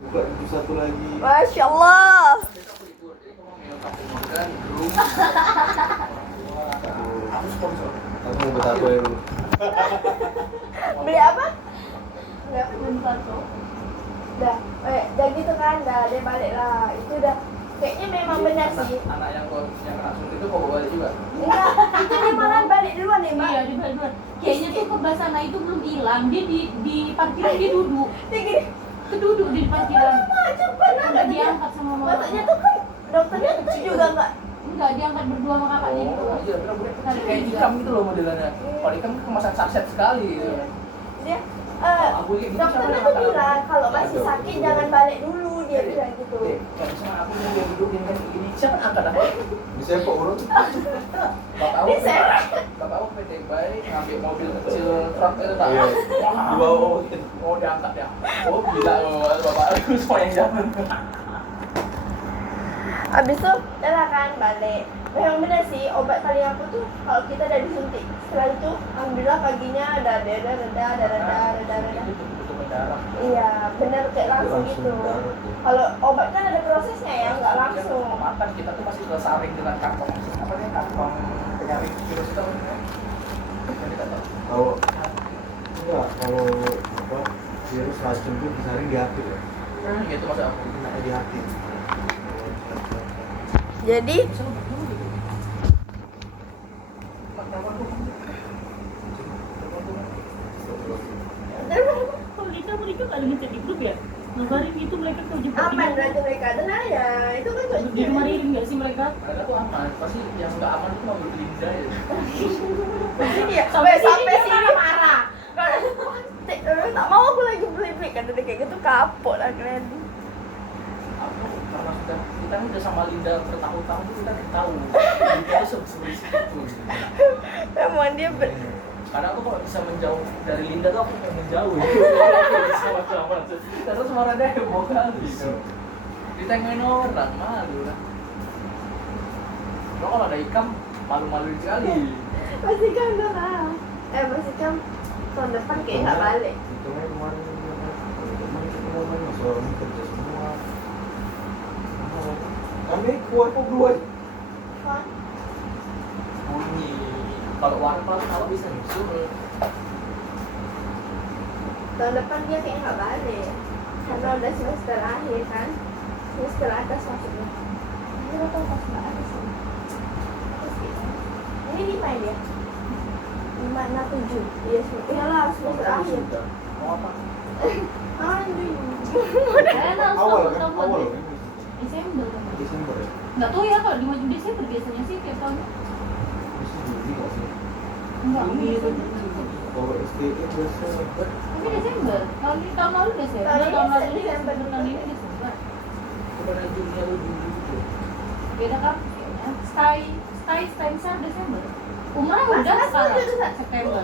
Buka itu satu lagi. Masya Allah. Aku sponsor. Aku mau bertato ya lu. Beli apa? Enggak beli tato. Udah, gitu kan, dia balik lah. Itu udah kayaknya memang benar sih. Anak yang langsung itu kok balik juga? Enggak, itu dia malah balik duluan ya, Mbak. Iya, di balik duluan. Kayaknya tuh kebasana itu belum hilang. Dia di parkiran dia duduk. Dia gini, Keduduk di parkiran. cepet Enggak diangkat sama mama. Maksudnya tuh kan dokternya tuh juga enggak. Enggak diangkat berdua sama kakaknya itu. Oh iya, bener-bener kayak ikam gitu loh modelannya. Kalau ikam kan kemasan saset sekali gitu. Dia Aku kayak gitu dokternya sama tuh bilang kalau masih sakit jangan balik dulu, dia bilang gitu. Kayak misalnya aku yang dia dudukin kan begini, siapa angkat aku? Bisa kok urut. Bapak aku bapak aku PT baik ngambil mobil kecil truk itu tak. Iya. Wow, mau diangkat ya. Oh gila bapak aku semua yang jalan. Abis itu udah lah kan balik. Memang benar sih obat paling aku tuh kalau kita udah disuntik. Setelah itu alhamdulillah paginya ada reda. Itu mendarah. Iya benar kayak langsung gitu. Kalau obat kan ada prosesnya ya, nggak langsung. Makan kita tuh masih tersaring dengan kantong apa nih kantong penyaring virus itu namanya. Yang kita tahu. Kalau enggak, kalau apa virus racun itu disaring di hati ya. Gitu maksud aku. Kena di hati. Jadi Kalau mereka nggak lagi di grup ya? Ngabarin gitu mereka kerja aman berarti mereka tenang ya. Itu kan cuma di rumah ini nggak sih mereka? Mereka tuh aman, pasti yang nggak aman itu mau Linda ya. Iya, sampai sini marah. Kalau tak mau aku lagi beli kan udah kayak gitu kapok lah kalian. Aku karena kita udah sama Linda bertahun-tahun kita tahu Linda itu seberisik itu. Emang dia Karena aku kalau bisa menjauh dari Linda tuh aku mau menjauh. Sama-sama. Terus suara dia heboh kali. Ditengokin orang malu lah. Lo kalau ada ikam malu-maluin sekali. masih kan udah lah. Masih kan tahun depan kayak nggak balik. Itu kemarin kita main orang kerja semua. Kami keluar kok dua. Kan? Bunyi. Kalau warna pelan apa bisa nyusul. Tahun depan dia kayak nggak balik karena udah semester akhir kan, semester atas maksudnya. Ini lo tau pas nggak ada sih. Ini 5 ya dia? 5, 6, 7. Iya, iyalah semester akhir. Mau apa? Anjing. Awal kan? Awal kan? Desember. Desember ya? Nggak tahu ya kalau di maju Desember biasanya sih tiap tahun. Masih Juli nggak sih? Enggak, Juni itu. Kalau STE Desember. Tapi Desember. Tahun lalu Desember. Tahun lalu ini Desember. Tahun ini Desember. Kepada Juni atau Juli gitu. Beda kan kayaknya. Spencer Desember. Umrah Mas, udah mas, sekarang udah. September.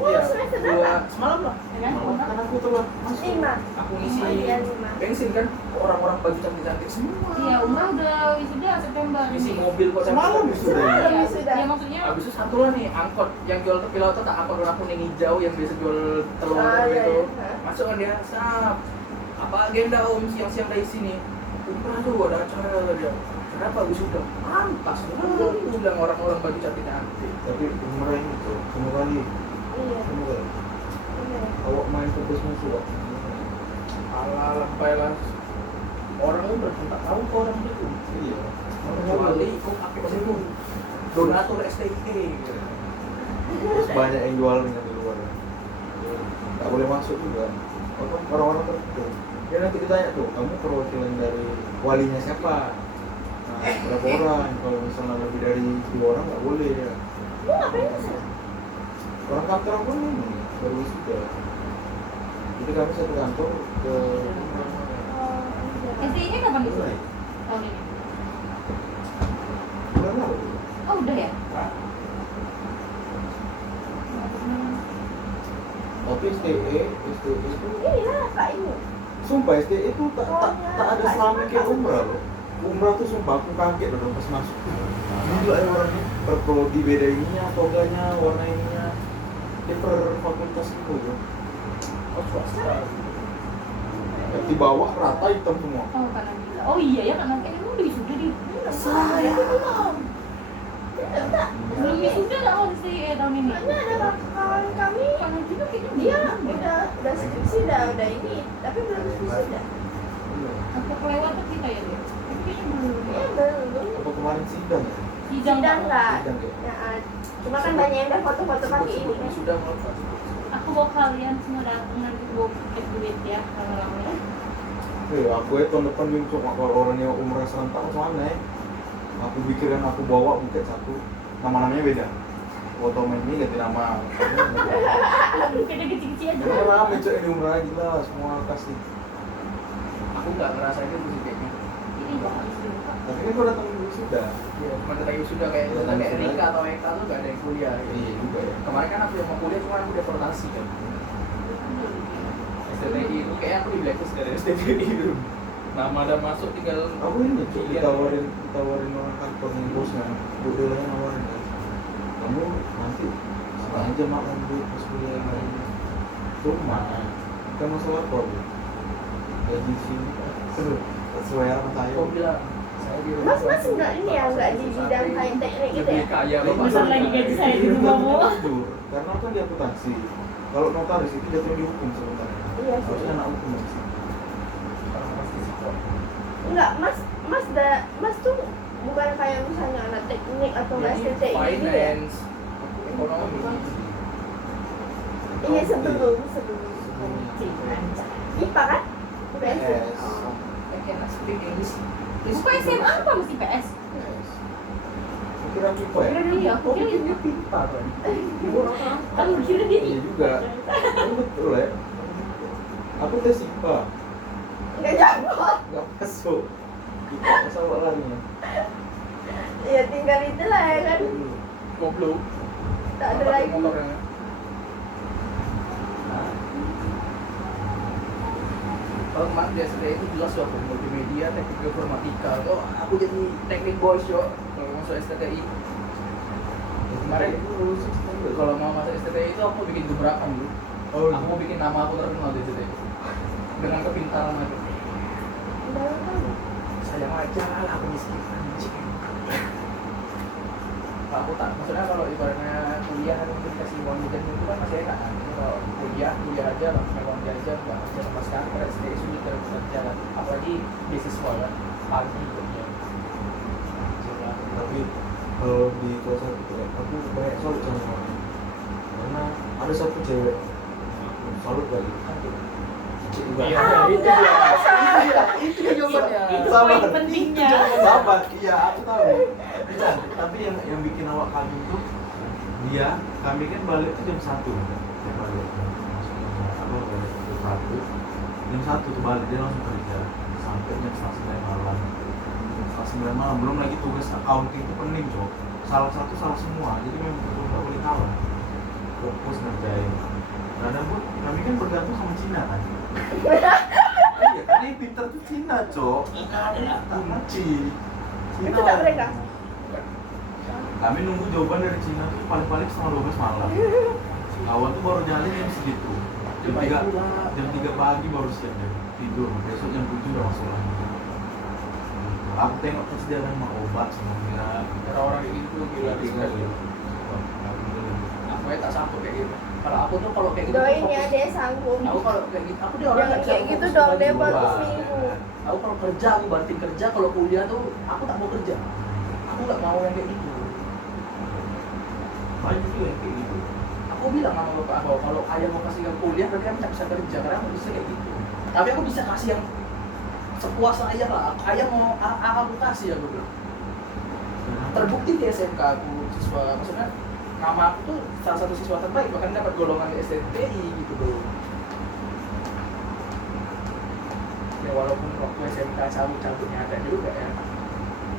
Wah, semester berapa? Semalam lah. Ya kan? Umrah. Kan aku telah masuk. 5. Aku ngisi Iya, 5. bensin kan orang-orang baju cantik-cantik semua. Iya, umrah udah wisuda September. Ngisi mobil kok Semalam wisuda. Semalam Iya, wisuda. ya maksudnya Habis itu satu lah nih angkot yang jual tepi laut tuh tak angkot warna kuning hijau yang biasa jual telur Ah, iya, gitu. iya. Masuk kan dia, sap. Apa agenda om siang-siang dari sini? Umrah tuh ada acara dia. Kenapa wisuda? Pantas tuh. Bilang orang-orang baju cantik-cantik. Tapi umrah ini tuh semua kali. Iya. Semua kali. Iya. Awak main fokus musuh. Alah, lah. Orang umrah tak tahu kok orang itu. Iya. Kecuali kok pakai itu donatur STI. Terus banyak yang jual dengan di luar. Nggak boleh masuk juga. Orang-orang tertentu. Dia nanti ditanya tuh, kamu perwakilan dari walinya siapa? Nah, berapa orang? Kalau misalnya lebih dari 2 orang nggak boleh ya. Lu ngapain di sana? Orang kantor pun ini baru wisuda. Jadi kami satu kantor ke STI-nya kapan wisuda? Tahun ini. bulan lalu. Oh, udah ya? Tapi STE itu Inilah Kak ini. sumpah STE itu tak ada selama kayak umrah loh. Umrah tuh sumpah aku kaget loh pas masuk. Gila ya orangnya per prodi beda ininya, toganya, warna ininya. Dia per fakultas itu ya. Oh swasta. Di bawah rata hitam semua. Oh kanan kita. Oh iya ya kanan kita udah wisuda di. Saya belum. Enggak. Belum wisuda tahun sih tahun ini. Soalnya ada kawan kami, Kanan kita kayaknya dia belum. udah skripsi, udah ini, tapi belum wisuda. Apa kelewatan kita ya dia? Tapi kayaknya belum. Ya belum. Apa kemarin sidang ya? Sidang Sidang enggak. Sidang ya? Ya, cuma kan banyak yang udah foto-foto pakai ini kan. Sudah melepas. Aku bawa kalian semua datang nanti bawa paket duit ya rame-rame. Aku itu tahun depan yang cuma kalau orangnya umurnya serentak soalnya aku pikirkan aku bawa buket satu, nama-namanya beda. Foto main ini ganti nama. Kita kecil-kecil aja. Ini rame cok ini umurnya gila semua kasih. Aku nggak ngerasain itu sih kayaknya. Ini udah habis dibuka. Tapi kan kau datang dulu sudah. Iya, cuma datang sudah kayak Rika atau Eka tuh nggak ada yang kuliah. Iya juga ya. Kemarin kan aku yang mau kuliah cuma aku deportasi kan. STTI itu kayak aku di blacklist dari STTI itu. Nama ada masuk tinggal Aku ini cok ditawarin orang kantor nih bosnya, budilanya nawarin kan. Kamu nanti setengah aja makan duit pas kuliah yang lain. Cuma bukan masalah kok. Gaji sini sesuai sama saya. kau bilang saya di rumah. Mas enggak ini ya, enggak di bidang kayak teknik gitu ya? Lebih kaya Ini bapak. Besar lagi gaji saya di rumah, Bu. jujur, karena kan dia akuntansi. Kalau notaris itu jatuh di hukum sebenarnya. Iya sih. Harusnya anak hukum sih. Enggak, Mas tuh bukan kayak misalnya anak teknik atau Jadi, STTI gitu ya? finance, ekonomi. Iya sebelum Sebelumnya. IPA kan? IPS. Yes. Oh. I cannot speak English. Bukan SMA apa mesti PS? Yes. Kira kita ya? Iya, aku Kau kira bikin itu. dia pintar kan? Aku kira dia Iya juga. Itu betul ya. Aku tes IPA, Enggak jago. nggak masuk. IPA masalah larinya. Ya tinggal itulah ya kan. Goblok. Tak ada lagi. Motornya. Kalau kemarin di STI itu jelas ya, multimedia, teknik informatika. Oh, aku jadi teknik boys yo. Kalau masuk STI, kemarin kalau mau masuk STI itu aku bikin gebrakan dulu. Oh, Aku mau bikin nama aku terkenal di STI dengan kepintaran aku. Dalam kamu. Sayang aja lah aku miskin anjing. Kalau aku tak, maksudnya kalau ibaratnya kuliah kan mungkin kasih uang jajan itu kan masih enak kan. Kalau kuliah aja lah, pakai uang jajan nggak kerja sama sekali. Karena STI sulit dalam jalan, apalagi beasiswa kan pagi gitu ya. tapi kalau di kelas aku ya, aku banyak salut sama orang. Karena ada satu cewek, aku salut lagi. Cik juga. Iya, Ah, itu udah. dia. Itu dia jawabannya. Itu Sama. poin pentingnya. Sabar, iya aku tahu. Bisa, tapi yang bikin awak kami itu dia, kami kan balik tuh jam 1 dia balik maksudnya apa balik jam 1 tuh balik dia langsung kerja sampai jam 8:30 malam. Jam 8:30 belum lagi tugas accounting itu pening cok, salah semua, jadi memang betul nggak boleh kalah, fokus ngerjain. Kadang pun kami kan bergantung sama Cina kan. Iya, karena yang pintar tuh Cina cok, kunci Cina. Itu tak mereka? Kami nunggu jawaban dari Cina tuh paling-paling setengah 12 malam. Awal tuh baru nyalin jam segitu. Jam 3 pagi baru siap jam tidur. Besok jam 7 udah masuk lagi. Aku tengok persediaan sama obat semuanya. Orang-orang kayak gitu gila Tinggal respect. ya. Aku ya tak sanggup kayak gitu. Kalau aku tuh kalau kayak gitu Doain tuh ya fokus. dia sanggup. Aku kalau kayak gitu, aku dia orang Jangan nggak bisa kayak gitu fokus dong, kerja dia di baru luar. seminggu. Aku kalau kerja, aku banting kerja. Kalau kuliah tuh, aku tak mau kerja. Aku nggak mau yang kayak gitu. Banyak juga yang kayak gitu. Aku bilang sama bapak aku, kalau ayah mau kasih aku kuliah, berarti aku tak bisa kerja. Karena aku bisa kayak gitu. Tapi aku bisa kasih yang sepuasnya ayah lah. Ayah mau aku kasih aku bilang. Terbukti di SMK aku siswa, maksudnya nama aku tuh salah satu siswa terbaik, bahkan dapat golongan di STTI gitu loh. Ya walaupun waktu SMK cabut-cabutnya ada juga ya,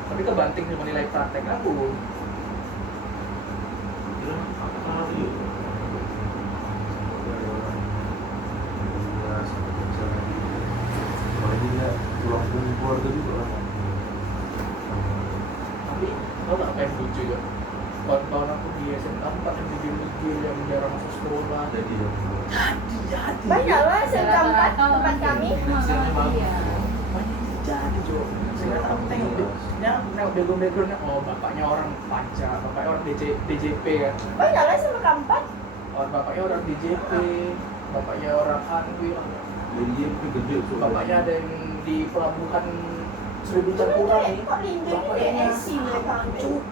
tapi kebanting sama nilai praktek aku. Kira aku kalah tuh juga. Dari orang ya sampai kerja lagi. Apalagi dia tulang punggung keluarga juga lah. Tapi tau gak apa yang lucu ya? kawan-kawan aku di SMA 4 yang digil-gil yang jarang masuk sekolah. Jadi Jadi Banyak lah SMK 4 Rata-rata tempat orang kami. itu malah dia. banyak jadi Jo. Sekarang aku tengok background-backgroundnya, oh bapaknya orang pajak, bapaknya orang DJP kan. Banyak lah SMK 4. Oh, bapaknya orang DJP, bapaknya orang Anwil, jadi itu gede tuh. bapaknya ada yang di pelabuhan Seribu Cangkuran nih. Kok Linda ini kayak SC mereka ambil?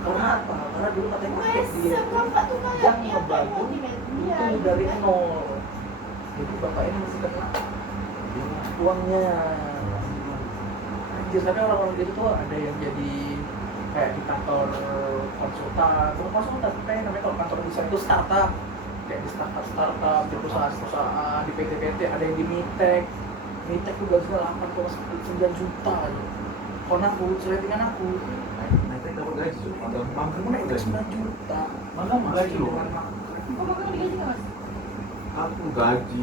Karena apa? Karena dulu katanya Wah, pakai dia SMK 4 tuh yang kayaknya ngebantu multimedia itu gitu dari kan. nol. Jadi bapak ini masih kena uangnya. Anjir, tapi orang-orang gitu tuh ada yang jadi kayak di kantor konsultan, bukan konsultan, kayak namanya kalau kantor desain itu startup, kayak di startup, di perusahaan-perusahaan, di PT-PT, ada yang di Mitek tuh gajinya 8,9 juta aja. Kon aku, seletingan aku, Naik dapat gaji tuh. Ada mampu aku naik ke 9 juta. Mana gaji lo? Dengan makan. Kok makan digaji nggak mas? Aku gaji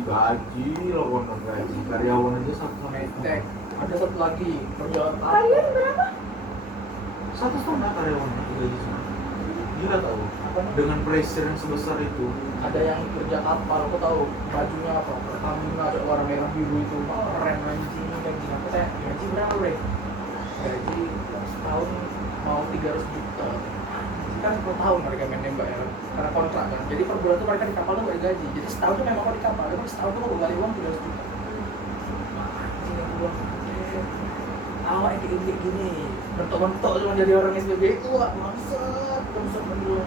lo konon gaji. Karyawan aja satu sama Mitek, ada satu lagi kerja Kalian berapa? 1,5 karyawan aku gaji semua. Gila tau. apa nih? Dengan pressure yang sebesar itu. Ada yang kerja kapal, aku tahu bajunya apa, Pertamina ada warna merah biru itu, keren anjing, aku tanya, gaji berapa bre? Gaji setahun mau 300 juta. Kan per tahun mereka main nembak ya, karena kontrak kan. Jadi per bulan tuh mereka di kapal tuh gak digaji. Jadi setahun tuh memang kok di kapal, tapi setahun tuh kok gali uang 300 juta. Anjing aku bilang, awak yang kayak gini, bentok-bentok cuma jadi orang SPBI itu, wah maksud bener.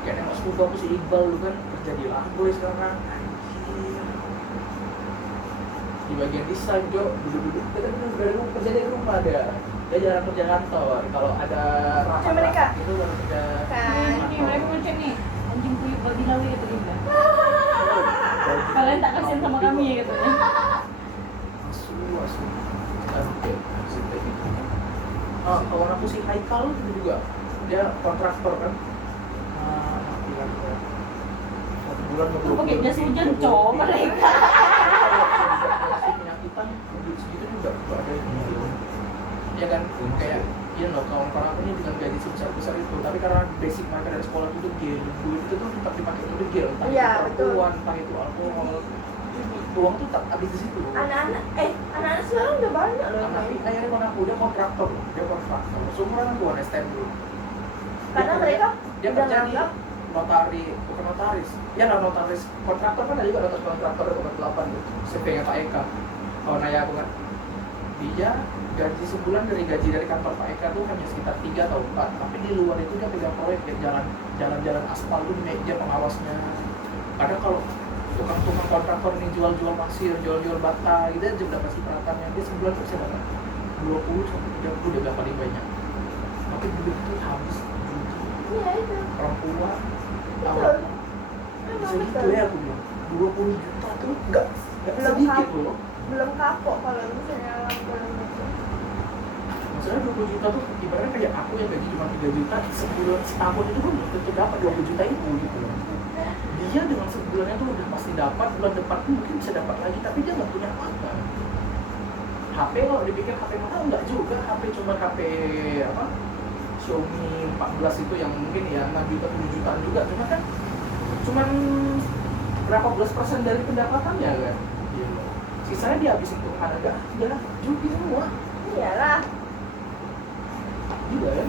Kayak nengok sepupu aku si Iqbal dulu kan kerja di Laboy sekarang. Anjir. Di bagian desain Jo, duduk-duduk kita dari rumah, kerja dari rumah dia jarang kerja kantor. Kalau ada rapat Cuma mereka? itu baru kerja Kan. Ini mereka ngecek nih, anjing kulit babi lawi gitu Linda. Kalian tak kasihan sama kami ya katanya. asu. Oh, kawan aku si Haikal itu juga dia kontraktor kan. Bilang ya, 1 bulan Tuh pakai jas hujan cowok mereka. penyakitan duit segitu juga ada yang gitu. Ya kan kayak iya loh kawan-kawan aku ini dengan gaji sebesar itu, tapi karena basic mereka dari sekolah itu duit itu tuh tetap dipakai untuk degil, entah Iya, itu betul. perempuan, entah itu alkohol, uang tuh tak habis di situ. Anak-anak sekarang udah banyak loh yang Tapi main. ayahnya kan aku dia kontraktor, seumuran aku anak STM dulu. Karena mereka Dia udah kerja di nganggap bukan notaris, ya lah notaris kontraktor kan ada juga notaris kontraktor ada 8 gitu, CV-nya Pak Eka, kawan ayah aku kan. Dia gaji sebulan dari gaji dari kantor Pak Eka tuh hanya sekitar 3 atau 4, tapi di luar itu dia pegang proyek ya, jalan-jalan aspal tuh dia pengawasnya. Kadang kalau tukang kontraktor ini jual-jual pasir, jual-jual bata gitu aja udah pasti peratannya, dia sebulan tuh bisa dapat 20 sampai 30 dia dapat banyak. Tapi duit itu habis iya itu. orang tua Betul. awal Memang bisa gitu betul. ya aku bilang 20 juta tuh nggak Belum sedikit kapok. loh. Belum kapok kalau misalnya laporan itu. Maksudnya 20 juta tuh ibaratnya kayak aku yang gaji cuma 3 juta sebulan setahun itu kan tentu dapat 20 juta itu gitu loh. Dia dengan sebulannya tuh udah pasti dapat, bulan depan tuh mungkin bisa dapat lagi, tapi dia nggak punya apa. HP kalau dipikir HP mahal enggak juga, HP cuma HP apa Xiaomi 14 itu yang mungkin ya 6 juta 7 jutaan juga, cuman berapa belas persen dari pendapatannya kan. Sisanya dia habisin untuk anak, udah juki semua. Iyalah. Gila ya.